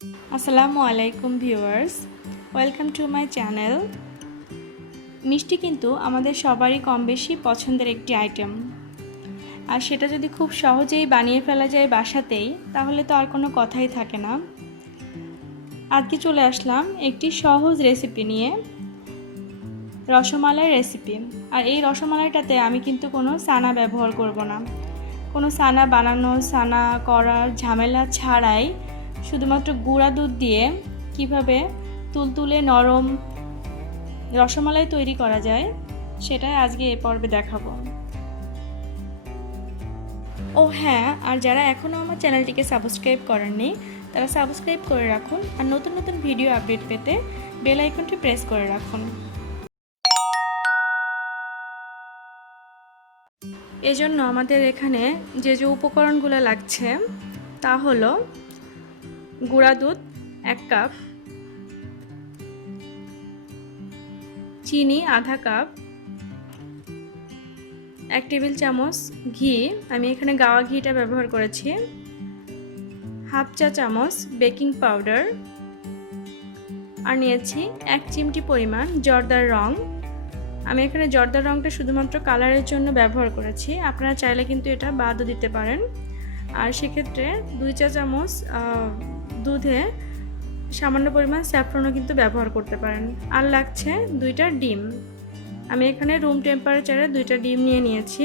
আসসালামু আলাইকুম viewers, welcome to my channel. মিষ্টি কিন্তু আমাদের সবারই কম বেশি পছন্দের একটি আইটেম, আর সেটা যদি খুব সহজেই বানিয়ে ফেলা যায় বাসাতেই, তাহলে তো আর কোনো কথাই থাকে না। আজকে চলে আসলাম একটি সহজ রেসিপি নিয়ে, রসমালাই রেসিপি। আর এই রসমালাইটাতে আমি কিন্তু কোনো ছানা ব্যবহার করব না। কোনো ছানা বানানো, ছানা করার ঝামেলা ছাড়াই শুধুমাত্র গুঁড়া দুধ দিয়ে কিভাবে তুলতুলে নরম রসমালাই তৈরি করা যায়, সেটাই আজকে এই পর্বে দেখাবো। ও হ্যাঁ, আর যারা এখনও আমার চ্যানেলটিকে সাবস্ক্রাইব করেননি, তারা সাবস্ক্রাইব করে রাখুন, আর নতুন নতুন ভিডিও আপডেট পেতে বেল আইকনটি প্রেস করে রাখুন। এজন্য আমাদের এখানে যে যে উপকরণগুলো লাগছে তা হলো গুঁড়া দুধ 1 কাপ, চিনি আধা কাপ, 1 টেবিল চামচ ঘি, আমি এখানে গাওয়া ঘিটা ব্যবহার করেছি, হাফ চা চামচ বেকিং পাউডার, আর নিয়েছি 1 চিমটি পরিমাণ জর্দার রং। আমি এখানে জর্দার রংটা শুধুমাত্র কালারের জন্য ব্যবহার করেছি, আপনারা চাইলে কিন্তু এটা বাদও দিতে পারেন। আর সেক্ষেত্রে 2 চা চামচ দুধে সামান্য পরিমাণ স্যাফরনও কিন্তু ব্যবহার করতে পারেন। আর লাগছে 2টা ডিম। আমি এখানে রুম টেম্পারেচারে 2টা ডিম নিয়ে নিয়েছি।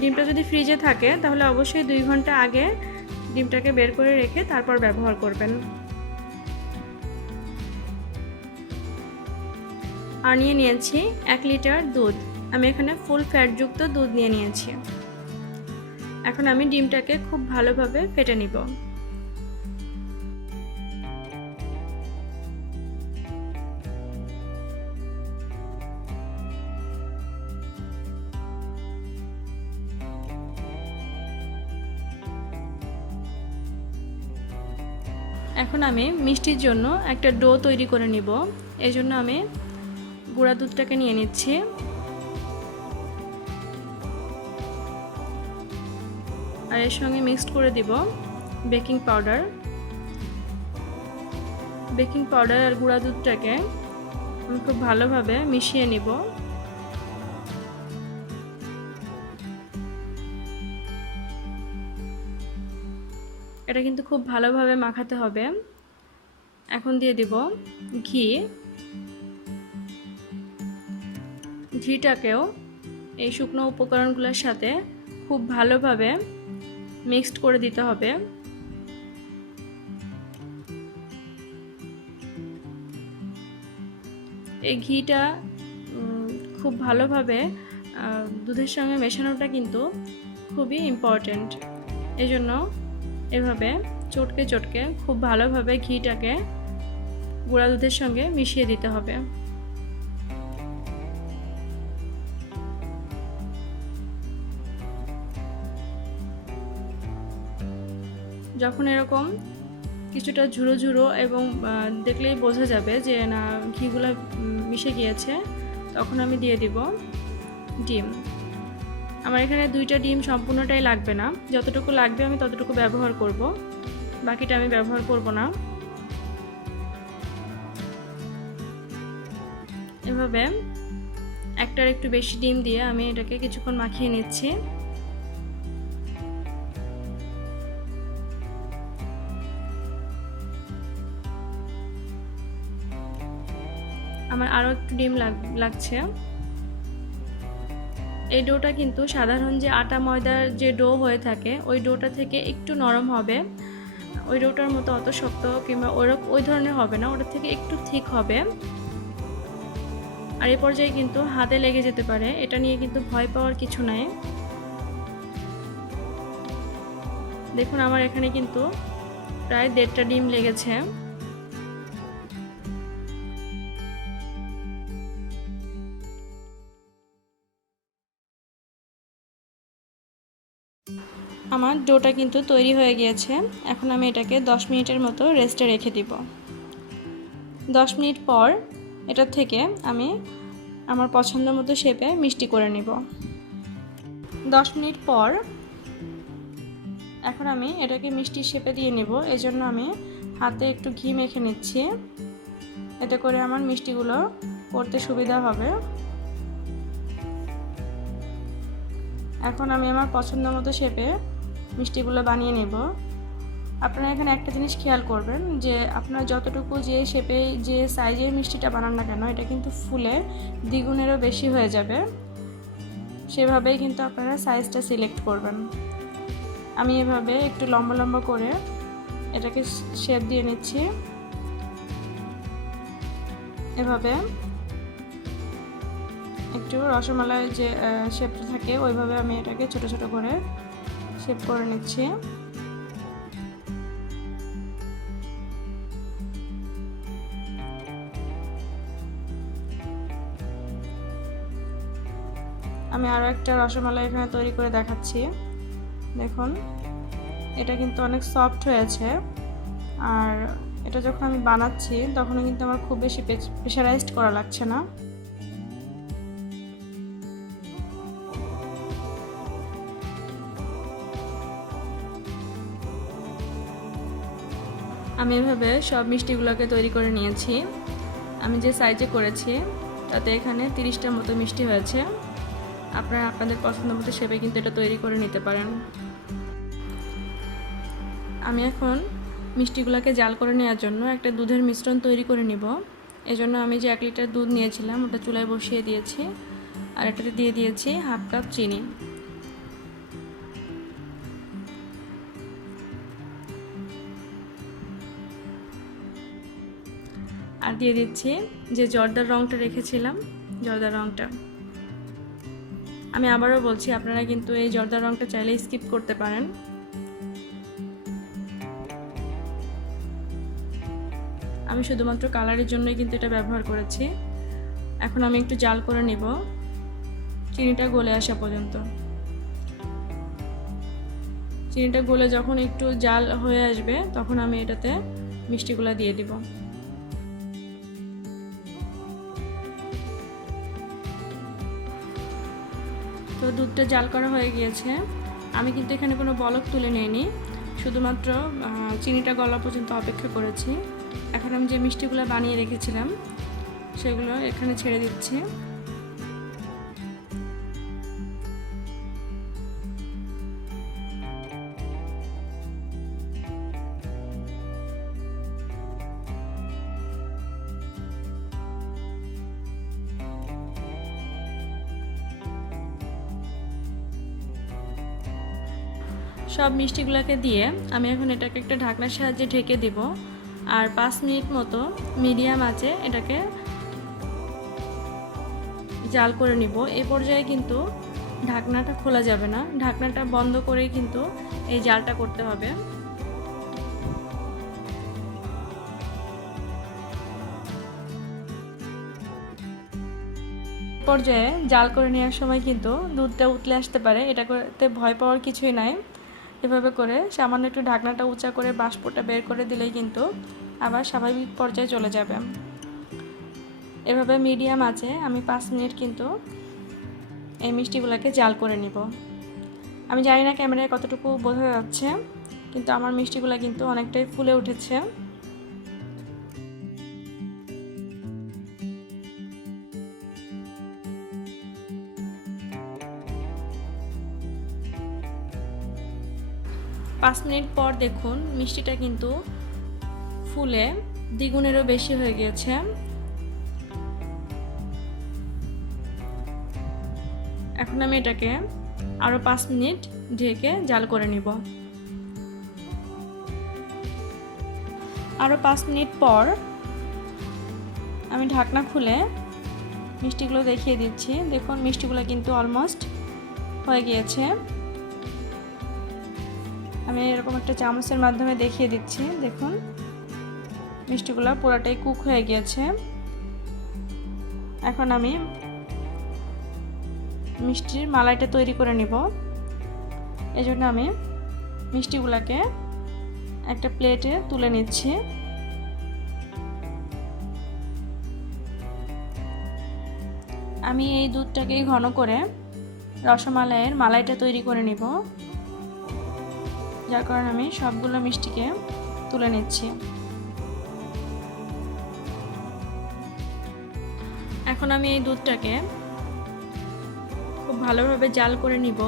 ডিমটা যদি ফ্রিজে থাকে তাহলে অবশ্যই 2 ঘন্টা আগে ডিমটাকে বের করে রেখে তারপর ব্যবহার করবেন। আর নিয়ে নিয়েছি 1 লিটার দুধ। আমি এখানে ফুল ফ্যাটযুক্ত দুধ নিয়ে নিয়েছি। এখন আমি ডিমটাকে খুব ভালোভাবে ফেটে নিব। এখন আমি মিষ্টির জন্য একটা ডো তৈরি করে নিব। এই জন্য আমি গুঁড়া দুধটাকে নিয়ে নিচ্ছি। আর এর সঙ্গে মিক্সড করে দিব বেকিং পাউডার। বেকিং পাউডার আর গুঁড়া দুধটাকে আমি খুব ভালোভাবে মিশিয়ে নিব। এটা কিন্তু খুব ভালোভাবে মাখাতে হবে। এখন দিয়ে দিব ঘি। ঘিটাকেও এই শুকনো উপকরণগুলোর সাথে খুব ভালোভাবে মিক্সড করে দিতে হবে। এই ঘিটা খুব ভালোভাবে দুধের সঙ্গে মেশানোটা কিন্তু খুবই ইম্পর্ট্যান্ট। এই জন্য এভাবে চটকে চটকে খুব ভালোভাবে ঘিটাকে গুঁড়া দুধের সঙ্গে মিশিয়ে দিতে হবে। যখন এরকম কিছুটা ঝুড়ো ঝুড়ো এবং দেখলেই বোঝা যাবে যে না ঘিগুলো মিশে গিয়েছে, তখন আমি দিয়ে দিব ডিম। আমার এখানে 2টা ডিম সম্পূর্ণটাই লাগবে না, যতটুকু লাগবে আমি ততটুকু ব্যবহার করব, বাকিটা আমি ব্যবহার করব না। এভাবে একটার একটু বেশি ডিম দিয়ে আমি এটাকে কিছুক্ষণ মাখিয়ে নিচ্ছি। আমার আরও একটু ডিম লাগছে। এই ডোটা কিন্তু সাধারণ যে আটা ময়দার যে ডো হয়ে থাকে ওই ডোটা থেকে একটু নরম হবে। ওই ডোটার মতো অত শক্ত কিংবা ওই ধরনের হবে না, ওটা থেকে একটু থিক হবে। আর এই পর্যায়ে কিন্তু হাতে লেগে যেতে পারে, এটা নিয়ে কিন্তু ভয় পাওয়ার কিছু নাই। দেখুন আমার এখানে কিন্তু প্রায় 1.5টা ডিম লেগেছে। আমার ডোটা কিন্তু তৈরি হয়ে গিয়েছে। এখন আমি এটাকে 10 মিনিটের মতো রেস্টে রেখে দিব। 10 মিনিট পর এটা থেকে আমি আমার পছন্দ মতো শেপে মিষ্টি করে নিব। 10 মিনিট পর এখন আমি এটাকে মিষ্টির শেপে দিয়ে নেব। এজন্য আমি হাতে একটু ঘি মেখে নিচ্ছি, এতে করে আমার মিষ্টিগুলো করতে সুবিধা হবে। এখন আমি আমার পছন্দ মতো শেপে মিষ্টিগুলো বানিয়ে নেব। আপনারা এখানে একটা জিনিস খেয়াল করবেন যে আপনারা যতটুকু যে শেপে যে সাইজের মিষ্টিটা বানান না কেন, এটা কিন্তু ফুলে দ্বিগুণেরও বেশি হয়ে যাবে। সেভাবেই কিন্তু আপনারা সাইজটা সিলেক্ট করবেন। আমি এভাবে একটু লম্বা লম্বা করে এটাকে শেপ দিয়ে নিচ্ছি। এভাবে একটু রসমালাইয়ের যে শেপটা থাকে ওইভাবে আমি এটাকে ছোট ছোট করে শেপ করে নিচ্ছি। আমি আরও একটা রসমালাই এখানে তৈরি করে দেখাচ্ছি। দেখুন, এটা কিন্তু অনেক সফট হয়েছে। আর এটা যখন আমি বানাচ্ছি তখন কিন্তু আমার খুব বেশি প্রেশারাইজড করা লাগছে না। আমি এভাবে সব মিষ্টিগুলোকে তৈরি করে নিয়েছি। আমি যে সাইজে করেছি তাতে এখানে 30টার মতো মিষ্টি হয়েছে। আপনারা আপনাদের পছন্দ মতো শেপে কিন্তু এটা তৈরি করে নিতে পারেন। আমি এখন মিষ্টিগুলোকে জাল করে নেওয়ার জন্য একটা দুধের মিশ্রণ তৈরি করে নিব। এজন্য আমি যে 1 লিটার দুধ নিয়েছিলাম ওটা চুলায় বসিয়ে দিয়েছি, আর এটাতে দিয়ে দিয়েছি হাফ কাপ চিনি। আর দিয়ে দিচ্ছি যে জর্দার রঙটা রেখেছিলাম, জর্দার রঙটা। আমি আবারও বলছি, আপনারা কিন্তু এই জর্দার রঙটা চাইলে স্কিপ করতে পারেন। আমি শুধুমাত্র কালারের জন্যই কিন্তু এটা ব্যবহার করেছি। এখন আমি একটু জাল করে নিব চিনিটা গলে আসা পর্যন্ত। চিনিটা গলে যখন একটু জাল হয়ে আসবে তখন আমি এটাতে মিষ্টিগুলো দিয়ে দিব। তো দুধটা জাল করা হয়ে গিয়েছে। আমি কিন্তু এখানে কোনো বলক তুলে নিইনি, শুধুমাত্র চিনিটা গলা পর্যন্ত অপেক্ষা করেছি। এখন আমি যে মিষ্টিগুলো বানিয়ে রেখেছিলাম সেগুলো এখানে ছেড়ে দিচ্ছি। সব মিষ্টিগুলোকে দিয়ে আমি এখন এটাকে একটা ঢাকনার সাহায্যে ঢেকে দেব, আর 5 মিনিট মতো মিডিয়াম আঁচে এটাকে জাল করে নিব। এই পর্যায়ে কিন্তু ঢাকনাটা খোলা যাবে না, ঢাকনাটা বন্ধ করেই কিন্তু এই জালটা করতে হবে। পর্যায়ে জাল করে নেওয়ার সময় কিন্তু দুধটা উতলে আসতে পারে, এটা করতে ভয় পাওয়ার কিছুই নাই। এভাবে করে সামান্য একটু ঢাকনাটা উঁচা করে বাষ্পটা বের করে দিলেই কিন্তু আবার স্বাভাবিক পর্যায়ে চলে যাবে। এভাবে মিডিয়াম আছে আমি 5 মিনিট কিন্তু এই মিষ্টিগুলোকে জাল করে নিব। আমি জানি না ক্যামেরায় কতটুকু বোঝা যাচ্ছে, কিন্তু আমার মিষ্টিগুলো কিন্তু অনেকটাই ফুলে উঠেছে। পাঁচ মিনিট পর দেখুন মিষ্টিটা কিন্তু ফুলে দ্বিগুণেরও বেশি হয়ে গিয়েছে। এখন আমি এটাকে আরও 5 মিনিট ঢেকে জাল করে নিব। আরও 5 মিনিট পর আমি ঢাকনা খুলে মিষ্টিগুলো দেখিয়ে দিচ্ছি। দেখুন মিষ্টিগুলো কিন্তু অলমোস্ট হয়ে গিয়েছে। আমি এরকম একটা চামচের মাধ্যমে দেখিয়ে দিচ্ছি। দেখুন মিষ্টিগুলো পুরোটাই কুক হয়ে গিয়েছে। এখন আমি মিষ্টির মালাইটা তৈরি করে নিব। এজন্য আমি মিষ্টিগুলোকে একটা প্লেটে তুলে নিচ্ছি। আমি এই দুধটাকে ঘন করে রসমালাইয়ের মালাইটা তৈরি করে নিব, যার কারণে আমি সবগুলো মিষ্টিকে তুলে নিচ্ছি। এখন আমি এই দুধটাকে খুব ভালোভাবে জাল করে নিব।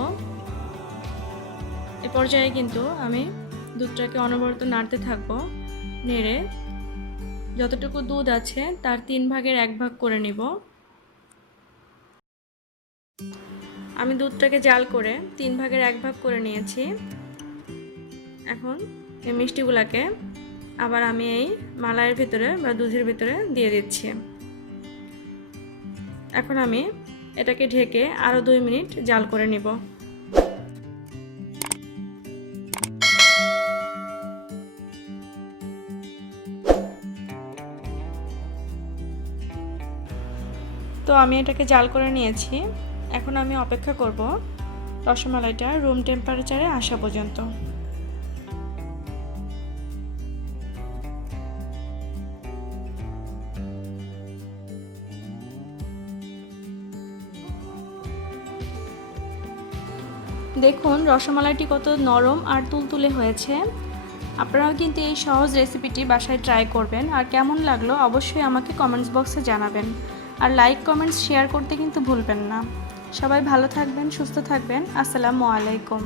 এ পর্যায়ে কিন্তু আমি দুধটাকে অনবরত নাড়তে থাকবো, নেড়ে যতটুকু দুধ আছে তার 3 ভাগের 1 ভাগ করে নিব। আমি দুধটাকে জাল করে 3 ভাগের 1 ভাগ করে নিয়েছি। এখন এই মিষ্টিগুলোকে আবার আমি এই মালাইয়ের ভিতরে বা দুধের ভিতরে দিয়ে দিচ্ছি। এখন আমি এটাকে ঢেকে আরও 2 মিনিট জাল করে নিব। তো আমি এটাকে জাল করে নিয়েছি। এখন আমি অপেক্ষা করব রসমালাইটা রুম টেম্পারেচারে আসা পর্যন্ত। দেখুন রসমালাইটি কত নরম আর তুলতুলে হয়েছে। আপনারাও কিন্তু এই সহজ রেসিপিটি বাসায় ট্রাই করবেন, আর কেমন লাগলো অবশ্যই আমাকে কমেন্টস বক্সে জানাবেন। আর লাইক কমেন্টস শেয়ার করতে কিন্তু ভুলবেন না। সবাই ভালো থাকবেন, সুস্থ থাকবেন। আসসালামু আলাইকুম।